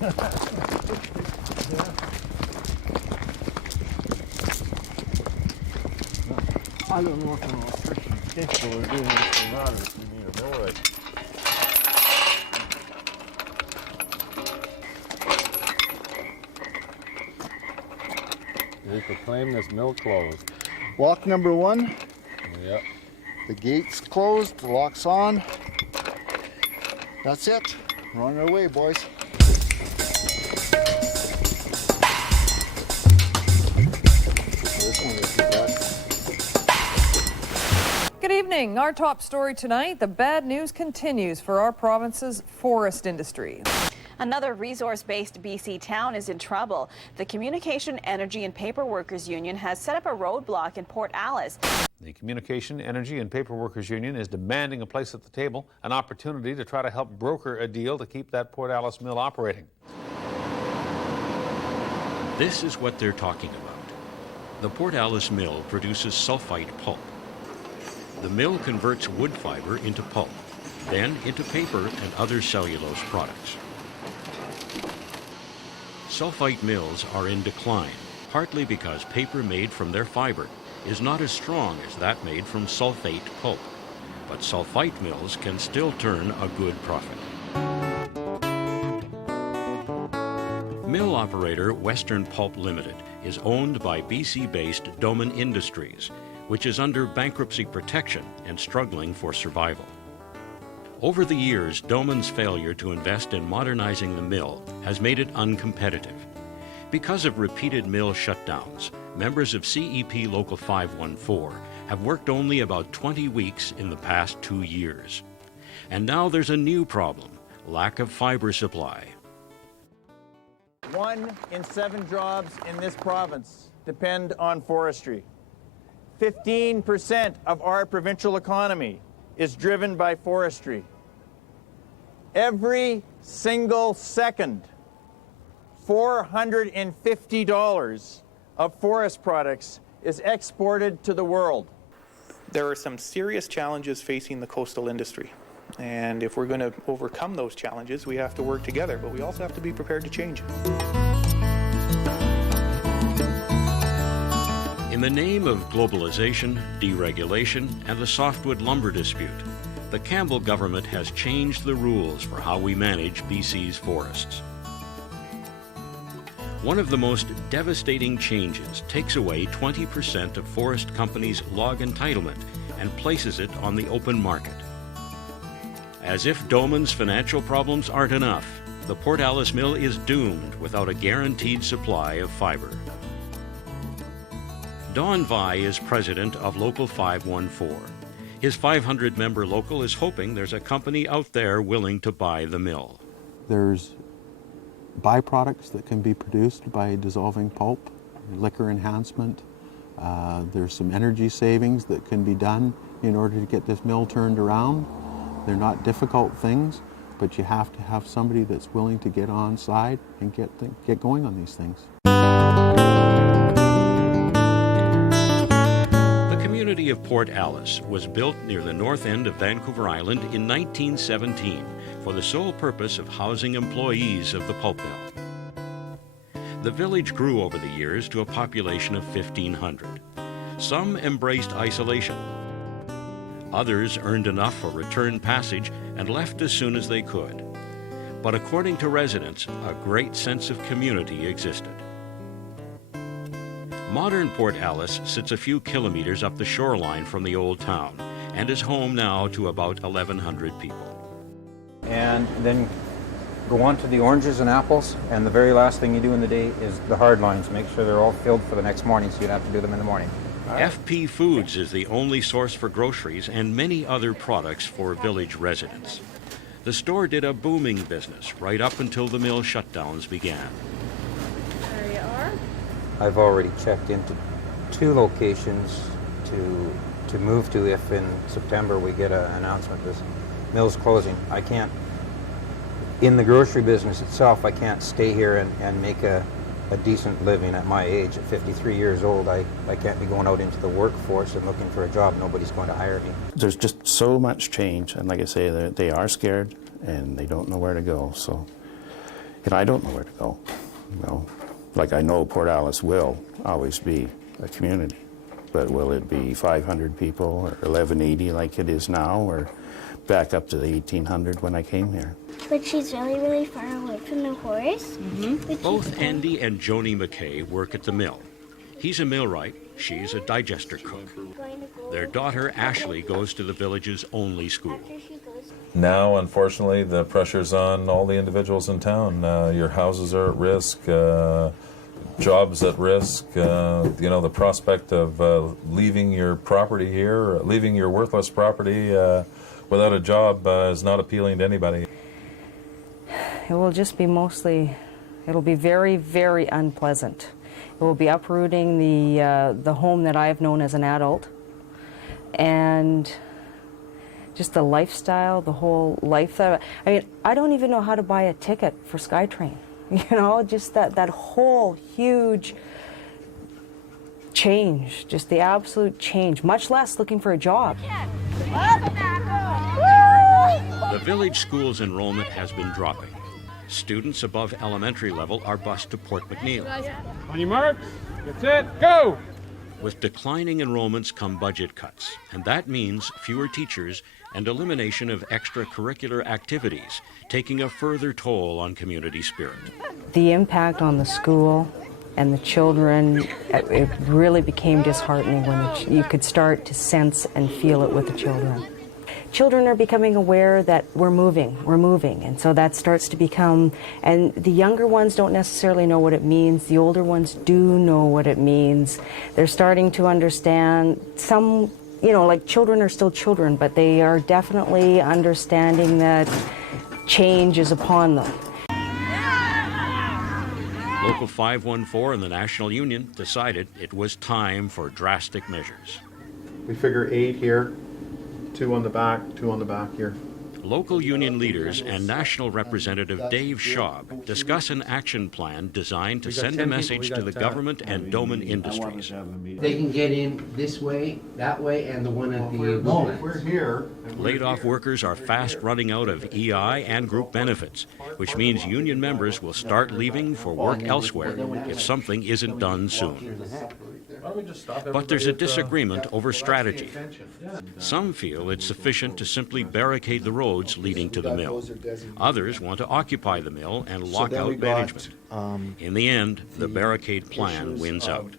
I don't know if an electrician's capable of doing this or not, or if you need a millwright. We proclaim this mill closed. Lock number 1. Yep. The gate's closed, the lock's on. That's it. We're on our way, boys. This one is that. Good evening. Our top story tonight, the bad news continues for our province's forest industry. Another resource-based BC town is in trouble. The Communication, Energy and Paper Workers Union has set up a roadblock in Port Alice. The Communication, Energy and Paper Workers Union is demanding a place at the table, an opportunity to try to help broker a deal to keep that Port Alice mill operating. This is what they're talking about. The Port Alice mill produces sulfite pulp. The mill converts wood fiber into pulp, then into paper and other cellulose products. Sulfite mills are in decline, partly because paper made from their fiber is not as strong as that made from sulfate pulp. But sulfite mills can still turn a good profit. Mill operator Western Pulp Limited is owned by BC-based Doman Industries, which is under bankruptcy protection and struggling for survival. Over the years, Doman's failure to invest in modernizing the mill has made it uncompetitive. Because of repeated mill shutdowns, members of CEP Local 514 have worked only about 20 weeks in the past 2 years. And now there's a new problem: lack of fiber supply. 1 in 7 jobs in this province depend on forestry. 15% of our provincial economy is driven by forestry. Every single second, $450 of forest products is exported to the world. There are some serious challenges facing the coastal industry. And if we're going to overcome those challenges, we have to work together, but we also have to be prepared to change. In the name of globalization, deregulation, and the softwood lumber dispute, the Campbell government has changed the rules for how we manage BC's forests. One of the most devastating changes takes away 20% of forest companies' log entitlement and places it on the open market. As if Doman's financial problems aren't enough, the Port Alice mill is doomed without a guaranteed supply of fiber. Don Vai is president of Local 514. His 500-member local is hoping there's a company out there willing to buy the mill. There's byproducts that can be produced by dissolving pulp, liquor enhancement. There's some energy savings that can be done in order to get this mill turned around. They're not difficult things, but you have to have somebody that's willing to get on side and get going on these things. The community of Port Alice was built near the north end of Vancouver Island in 1917 for the sole purpose of housing employees of the pulp mill. The village grew over the years to a population of 1,500. Some embraced isolation. Others earned enough for return passage and left as soon as they could. But according to residents, a great sense of community existed. Modern Port Alice sits a few kilometers up the shoreline from the old town and is home now to about 1,100 people. And then go on to the oranges and apples, and the very last thing you do in the day is the hard lines. Make sure they're all filled for the next morning, so you have to do them in the morning. FP Foods is the only source for groceries and many other products for village residents. The store did a booming business right up until the mill shutdowns began. There you are. I've already checked into 2 locations to move to if in September we get an announcement this mill's closing. I can't, in the grocery business itself, I can't stay here and make a decent living at my age. At 53 years old, I can't be going out into the workforce and looking for a job. Nobody's going to hire me. There's just so much change, and like I say, they are scared and they don't know where to go. So And I don't know where to go. Well, like I know Port Alice will always be a community, but will it be 500 people or 1180 like it is now, or back up to the 1800 when I came here? But she's really, really far away from the horse. Both Andy and Joni McKay work at the mill. He's a millwright, she's a digester cook. Their daughter Ashley goes to the village's only school. Now, unfortunately, the pressure's on all the individuals in town. Your houses are at risk, jobs at risk. The prospect of leaving your property here, leaving your worthless property without a job is not appealing to anybody. It will just be it'll be very, very unpleasant. It will be uprooting the home that I've known as an adult, and just the lifestyle, the whole life. I don't even know how to buy a ticket for SkyTrain. Just that whole huge change, just the absolute change, much less looking for a job. The village school's enrollment has been dropping. Students above elementary level are bused to Port McNeill. On your marks, get set, go! With declining enrollments come budget cuts, and that means fewer teachers and elimination of extracurricular activities, taking a further toll on community spirit. The impact on the school and the children, it really became disheartening when you could start to sense and feel it with the children. Children are becoming aware that we're moving, and so that starts to become, and the younger ones don't necessarily know what it means, the older ones do know what it means. They're starting to understand some, like children are still children, but they are definitely understanding that change is upon them. Local 514 and the National Union decided it was time for drastic measures. We figure 8 here. 2 on the back here. Local union leaders and National Representative Dave Schaub discuss an action plan designed to send a message to the government and Doman Industries. They can get in this way, that way, and the one at the... No, we're here. Laid-off workers are fast running out of EI and group benefits, which means union members will start leaving for work elsewhere if something isn't done soon. But there's a disagreement over strategy. Some feel it's sufficient to simply barricade the roads leading to the mill. Others want to occupy the mill and lock out management. In the end, the barricade plan wins out.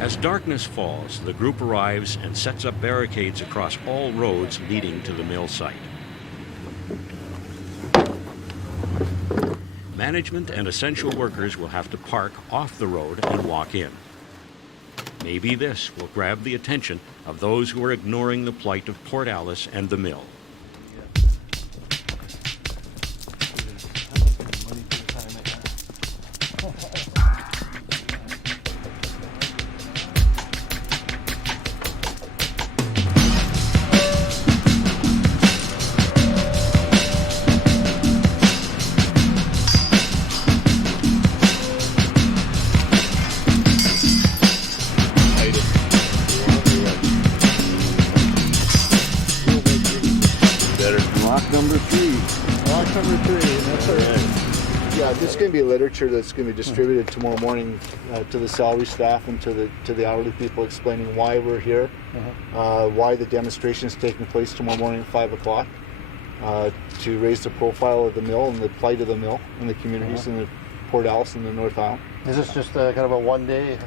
As darkness falls, the group arrives and sets up barricades across all roads leading to the mill site. Management and essential workers will have to park off the road and walk in. Maybe this will grab the attention of those who are ignoring the plight of Port Alice and the mill. This is going to be literature that's going to be distributed tomorrow morning to the salary staff and to the hourly people, explaining why we're here, why the demonstration is taking place tomorrow morning at 5 o'clock, to raise the profile of the mill and the plight of the mill and the communities in the Port Alice and the North Island. Is this just kind of a one-day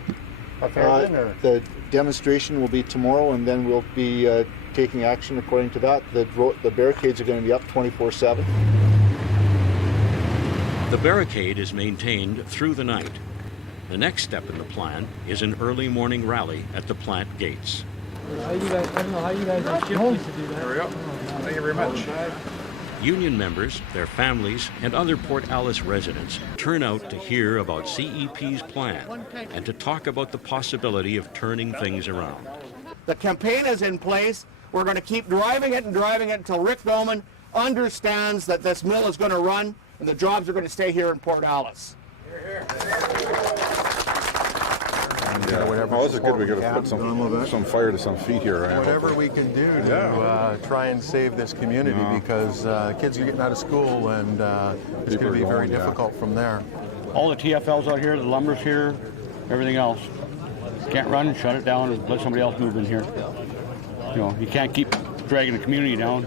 affair then, or? The demonstration will be tomorrow, and then we'll be taking action according to that. The barricades are going to be up 24/7. The barricade is maintained through the night. The next step in the plan is an early morning rally at the plant gates. I don't know how you guys are shifting to do that. There we go. Thank you very much. Union members, their families, and other Port Alice residents turn out to hear about CEP's plan and to talk about the possibility of turning things around. The campaign is in place. We're going to keep driving it until Rick Doman understands that this mill is going to run and the jobs are going to stay here in Port Alice. whatever Oh, this is good. support We got to can. put some fire to some feet here. Whatever we can do to try and save this community, because kids are getting out of school, and it's going to be very difficult from there. All the TFLs out here, the lumber's here, everything else. Can't run, shut it down, and let somebody else move in here. You know, you can't keep dragging the community down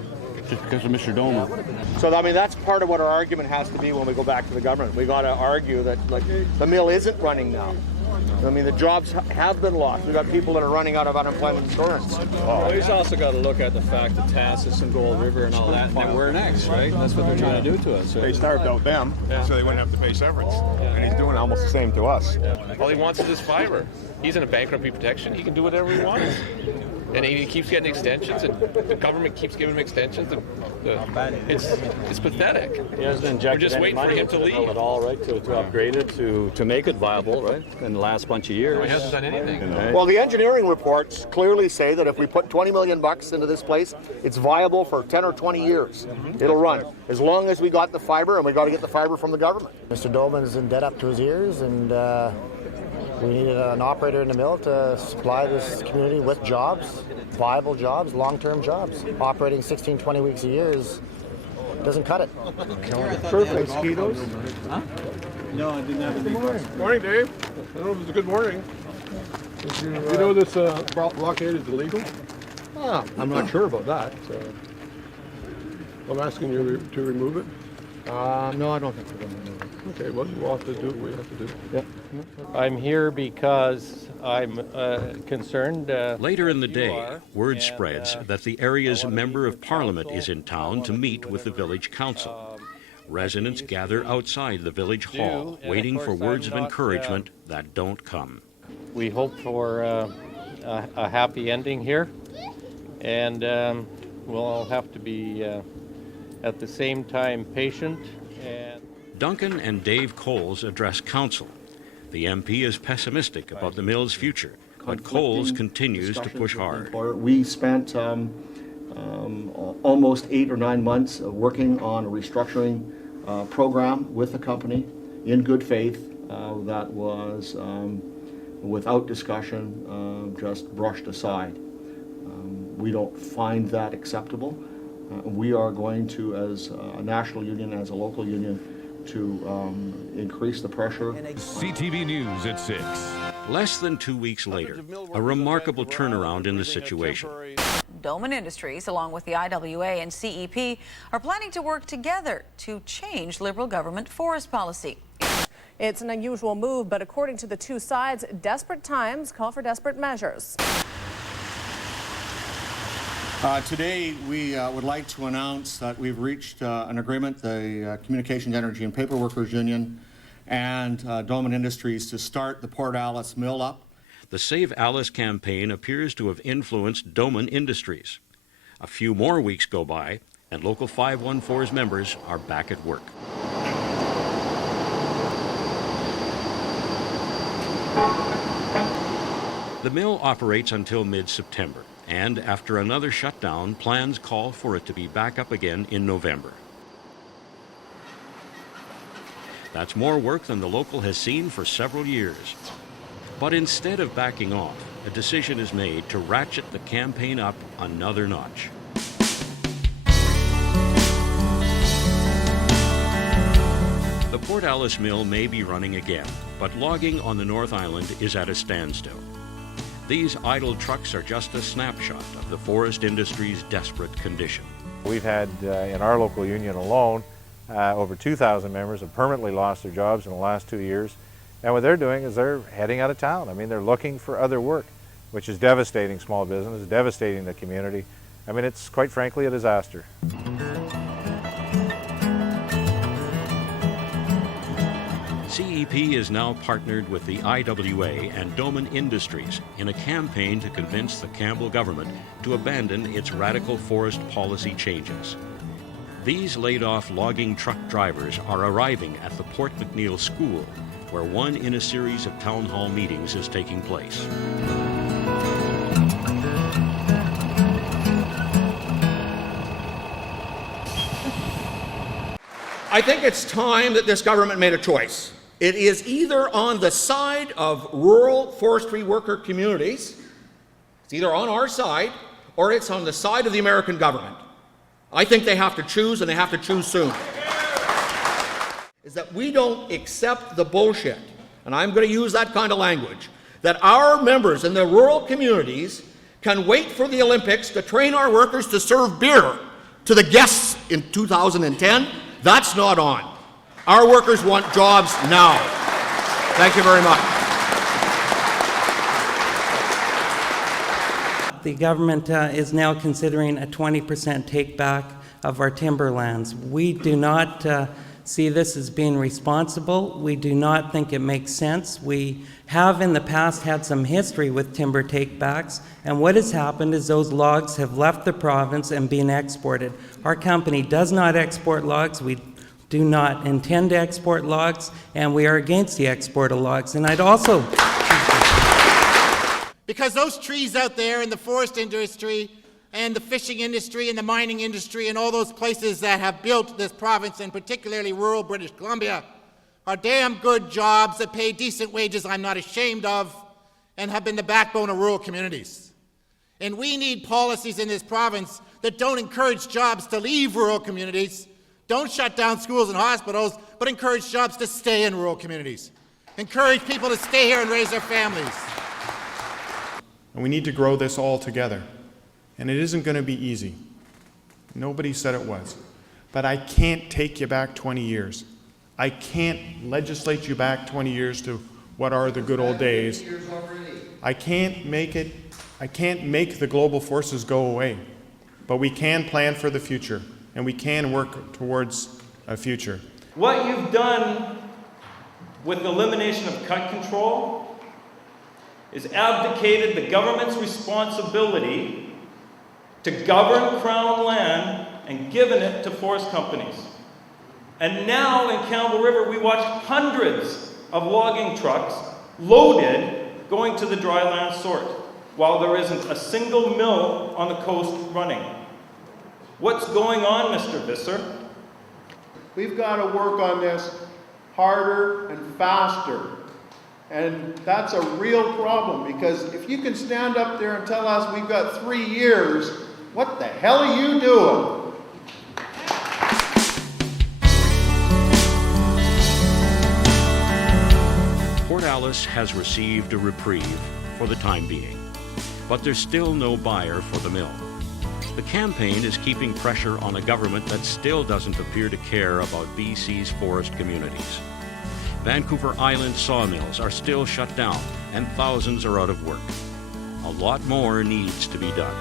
just because of Mr. Doman. So, I mean, that's part of what our argument has to be when we go back to the government. We got to argue that, like, the mill isn't running now. I mean, the jobs have been lost. We've got people that are running out of unemployment insurance. Well, we've also got to look at the fact that Tassus and Gold River and all that, and we're next, right? That's what they're trying to do to us. Right? They starved out them, so they wouldn't have to pay severance. And he's doing almost the same to us. All he wants is his fiber. He's in a bankruptcy protection. He can do whatever he wants. And he keeps getting extensions, and the government keeps giving him extensions. It's pathetic. He hasn't We're injected just any waiting for money him to into the mill leave. at all, right? To upgrade it, to make it viable, right? In the last bunch of years. He hasn't done anything. Right? Well, the engineering reports clearly say that if we put $20 million into this place, it's viable for 10 or 20 years. It'll run. As long as we got the fiber, and we got to get the fiber from the government. Mr. Doman's in debt up to his ears, and we needed an operator in the mill to supply this community with jobs, viable jobs, long-term jobs. Operating 16, 20 weeks a year doesn't cut it. Perfect. Mosquitoes? Huh? No, I didn't have any. Good morning, Dave. I don't know if it's a good morning. You know this blockade is illegal? I'm not sure about that. So I'm asking you to remove it. No, I don't think we're going to remove it. Okay, well, we'll have to do what we have to do. Yep. I'm here because I'm concerned. Later in the day, word spreads that the area's Member of Parliament is in town to meet with the village council. Residents gather outside the village hall, waiting for words of encouragement that don't come. We hope for a happy ending here, and we'll all have to be at the same time patient. And Duncan and Dave Coles address council. The MP is pessimistic about the mill's future, but Coles continues to push hard. We spent almost 8 or 9 months working on a restructuring program with the company in good faith that was without discussion just brushed aside. We don't find that acceptable. We are going to, as a national union, as a local union, to increase the pressure. CTV News at 6. Less than 2 weeks later, a remarkable turnaround in the situation. Doman Industries, along with the IWA and CEP, are planning to work together to change Liberal government forest policy. It's an unusual move, but according to the two sides, desperate times call for desperate measures. Today, we would like to announce that we've reached an agreement, the Communications, Energy and Paper Workers Union and Doman Industries, to start the Port Alice mill up. The Save Alice campaign appears to have influenced Doman Industries. A few more weeks go by, and Local 514's members are back at work. The mill operates until mid-September, and after another shutdown, plans call for it to be back up again in November. That's more work than the local has seen for several years. But instead of backing off, a decision is made to ratchet the campaign up another notch. The Port Alice mill may be running again, but logging on the North Island is at a standstill. These idle trucks are just a snapshot of the forest industry's desperate condition. We've had, in our local union alone, over 2,000 members have permanently lost their jobs in the last 2 years. And what they're doing is they're heading out of town. I mean, they're looking for other work, which is devastating small business, devastating the community. I mean, it's quite frankly a disaster. CEP is now partnered with the IWA and Doman Industries in a campaign to convince the Campbell government to abandon its radical forest policy changes. These laid-off logging truck drivers are arriving at the Port McNeill School, where one in a series of town hall meetings is taking place. I think it's time that this government made a choice. It is either on the side of rural forestry worker communities, it's either on our side, or it's on the side of the American government. I think they have to choose, and they have to choose soon. Is that we don't accept the bullshit, and I'm going to use that kind of language, that our members in the rural communities can wait for the Olympics to train our workers to serve beer to the guests in 2010. That's not on. Our workers want jobs now. Thank you very much. The government is now considering a 20% take back of our timberlands. We do not see this as being responsible. We do not think it makes sense. We have in the past had some history with timber takebacks, and what has happened is those logs have left the province and been exported. Our company does not export logs. We do not intend to export logs, and we are against the export of logs. And I'd also... Because those trees out there in the forest industry and the fishing industry and the mining industry and all those places that have built this province, and particularly rural British Columbia, are damn good jobs that pay decent wages I'm not ashamed of and have been the backbone of rural communities. And we need policies in this province that don't encourage jobs to leave rural communities, don't shut down schools and hospitals, but encourage jobs to stay in rural communities. Encourage people to stay here and raise their families. And we need to grow this all together. And it isn't going to be easy. Nobody said it was. But I can't take you back 20 years. I can't legislate you back 20 years to what are the good old days. I can't make the global forces go away. But we can plan for the future, and we can work towards a future. What you've done with the elimination of cut control is abdicated the government's responsibility to govern Crown land and given it to forest companies. And now in Campbell River, we watch hundreds of logging trucks loaded going to the dry land sort, while there isn't a single mill on the coast running. What's going on, Mr. Visser? We've got to work on this harder and faster. And that's a real problem, because if you can stand up there and tell us we've got 3 years, what the hell are you doing? Port Alice has received a reprieve for the time being, but there's still no buyer for the mill. The campaign is keeping pressure on a government that still doesn't appear to care about BC's forest communities. Vancouver Island sawmills are still shut down, and thousands are out of work. A lot more needs to be done.